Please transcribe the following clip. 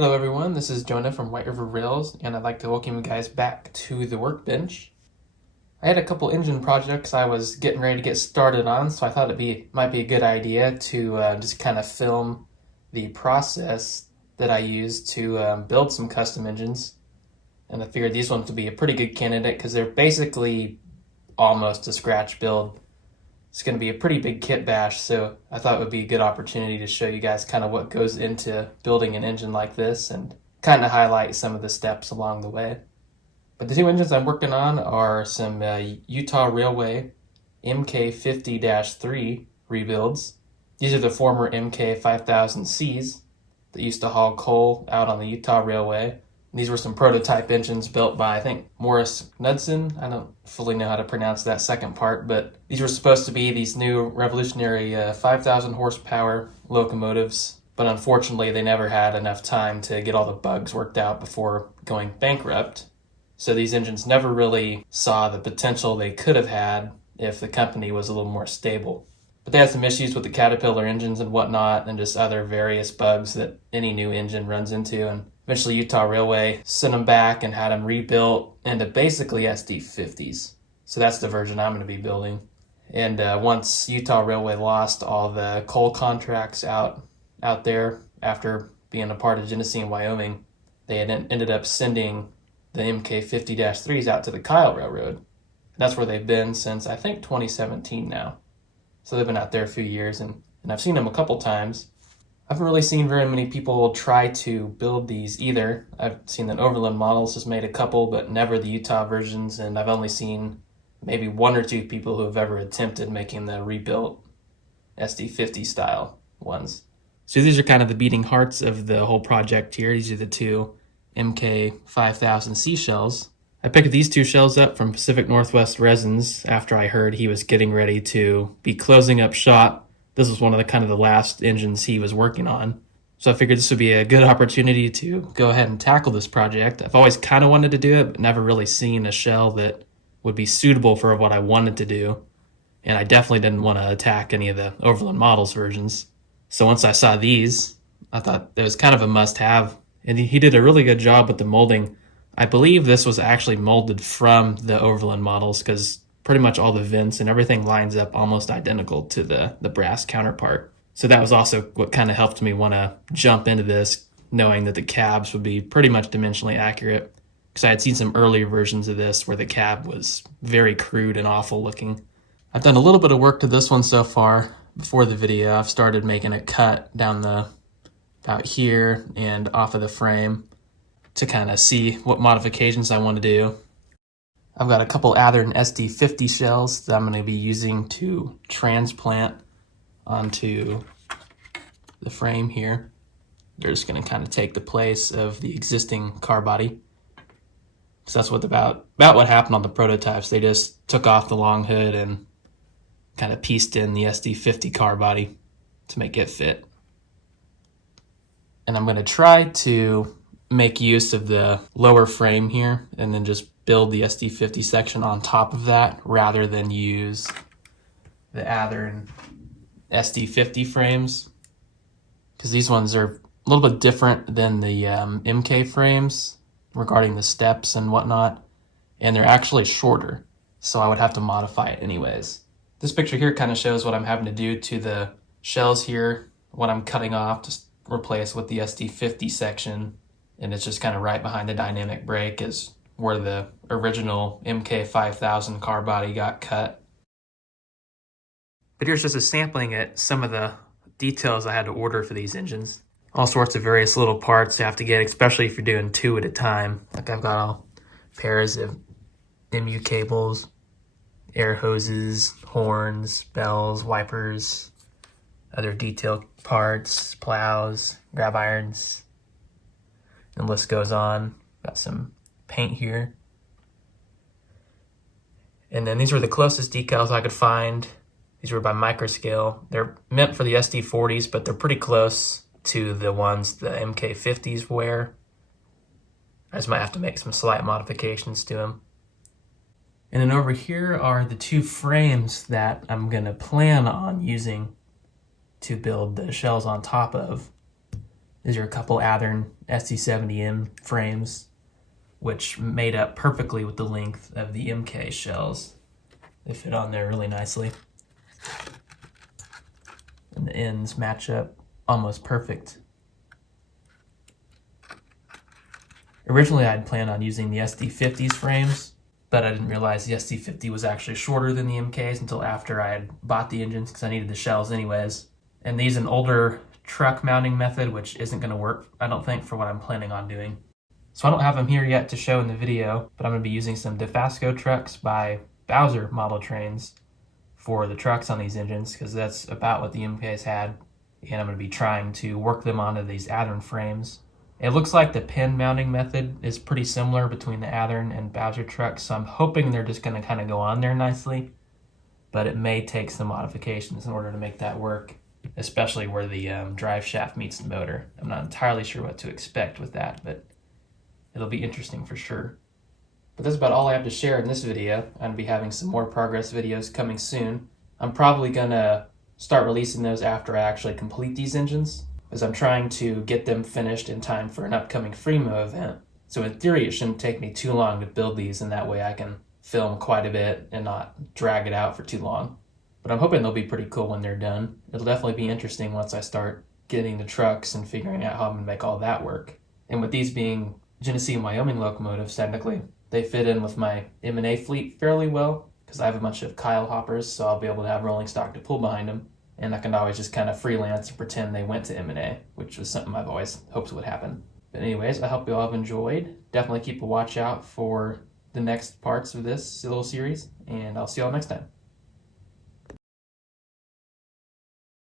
Hello everyone, this is Jonah from White River Rails, and I'd like to welcome you guys back to the workbench. I had a couple engine projects I was getting ready to get started on, so I thought might be a good idea to just kind of film the process that I use to build some custom engines. And I figured these ones would be a pretty good candidate because they're basically almost a scratch build. It's going to be a pretty big kit bash, so I thought it would be a good opportunity to show you guys kind of what goes into building an engine like this and kind of highlight some of the steps along the way. But the two engines I'm working on are some UTAH Railway MK50-3 rebuilds. These are the former MK5000Cs that used to haul coal out on the Utah Railway. These were some prototype engines built by, I think, Morris Knudsen. I don't fully know how to pronounce that second part, but these were supposed to be these new revolutionary 5,000 horsepower locomotives, but unfortunately they never had enough time to get all the bugs worked out before going bankrupt. So these engines never really saw the potential they could have had if the company was a little more stable. But they had some issues with the Caterpillar engines and whatnot, and just other various bugs that any new engine runs into, and eventually Utah Railway sent them back and had them rebuilt into basically SD50s. So that's the version I'm going to be building. And once Utah Railway lost all the coal contracts out there after being a part of Genesee and Wyoming, they had ended up sending the MK50-3s out to the Kyle Railroad. And that's where they've been since, I think, 2017 now. So they've been out there a few years, and I've seen them a couple times. I haven't really seen very many people try to build these either. I've seen that Overland Models has made a couple, but never the Utah versions, and I've only seen maybe one or two people who have ever attempted making the rebuilt SD50 style ones. So these are kind of the beating hearts of the whole project here. These are the two MK5000C shells. I picked these two shells up from Pacific Northwest Resins after I heard he was getting ready to be closing up shop. This was one of the last engines he was working on. So I figured this would be a good opportunity to go ahead and tackle this project. I've always kind of wanted to do it, but never really seen a shell that would be suitable for what I wanted to do. And I definitely didn't want to attack any of the Overland Models versions. So once I saw these, I thought it was kind of a must-have. And he did a really good job with the molding. I believe this was actually molded from the Overland Models because pretty much all the vents and everything lines up almost identical to the brass counterpart. So that was also what kind of helped me want to jump into this, knowing that the cabs would be pretty much dimensionally accurate. Because I had seen some earlier versions of this where the cab was very crude and awful looking. I've done a little bit of work to this one so far. Before the video, I've started making a cut down about here and off of the frame to kind of see what modifications I want to do. I've got a couple Athearn SD50 shells that I'm going to be using to transplant onto the frame here. They're just going to kind of take the place of the existing car body. So that's about what happened on the prototypes. They just took off the long hood and kind of pieced in the SD50 car body to make it fit. And I'm going to try to make use of the lower frame here and then just build the SD50 section on top of that rather than use the Athearn SD50 frames, because these ones are a little bit different than the MK frames regarding the steps and whatnot, and they're actually shorter, so I would have to modify it anyways. This picture here kind of shows what I'm having to do to the shells here, what I'm cutting off to replace with the SD50 section, and it's just kind of right behind the dynamic brake is where the original MK5000 car body got cut. But here's just a sampling at some of the details I had to order for these engines. All sorts of various little parts you have to get, especially if you're doing two at a time. Like I've got all pairs of MU cables, air hoses, horns, bells, wipers, other detail parts, plows, grab irons. The list goes on. Got some paint here. And then these were the closest decals I could find. These were by microscale. They're meant for the SD40s, but they're pretty close to the ones the MK50s wear. I just might have to make some slight modifications to them. And then over here are the two frames that I'm going to plan on using to build the shells on top of. These are a couple Athearn ST70M frames, which made up perfectly with the length of the MK shells. They fit on there really nicely. And the ends match up almost perfect. Originally, I'd planned on using the SD50's frames, but I didn't realize the SD50 was actually shorter than the MKs until after I had bought the engines because I needed the shells anyways. And these an older truck mounting method, which isn't going to work, I don't think, for what I'm planning on doing. So I don't have them here yet to show in the video, but I'm going to be using some DeFasco trucks by Bowser model trains for the trucks on these engines, because that's about what the MKs had, and I'm going to be trying to work them onto these Athearn frames. It looks like the pin mounting method is pretty similar between the Athearn and Bowser trucks, so I'm hoping they're just going to kind of go on there nicely, but it may take some modifications in order to make that work, especially where the drive shaft meets the motor. I'm not entirely sure what to expect with that, but it'll be interesting for sure. But that's about all I have to share in this video. I'm going to be having some more progress videos coming soon. I'm probably going to start releasing those after I actually complete these engines, as I'm trying to get them finished in time for an upcoming Fremo event. So in theory, it shouldn't take me too long to build these, and that way I can film quite a bit and not drag it out for too long. But I'm hoping they'll be pretty cool when they're done. It'll definitely be interesting once I start getting the trucks and figuring out how I'm going to make all that work. And with these being Genesee and Wyoming locomotives, technically, they fit in with my M&A fleet fairly well, because I have a bunch of Kyle hoppers, so I'll be able to have rolling stock to pull behind them, and I can always just kind of freelance and pretend they went to M&A, which was something I've always hoped would happen. But anyways, I hope you all have enjoyed. Definitely keep a watch out for the next parts of this little series, and I'll see you all next time.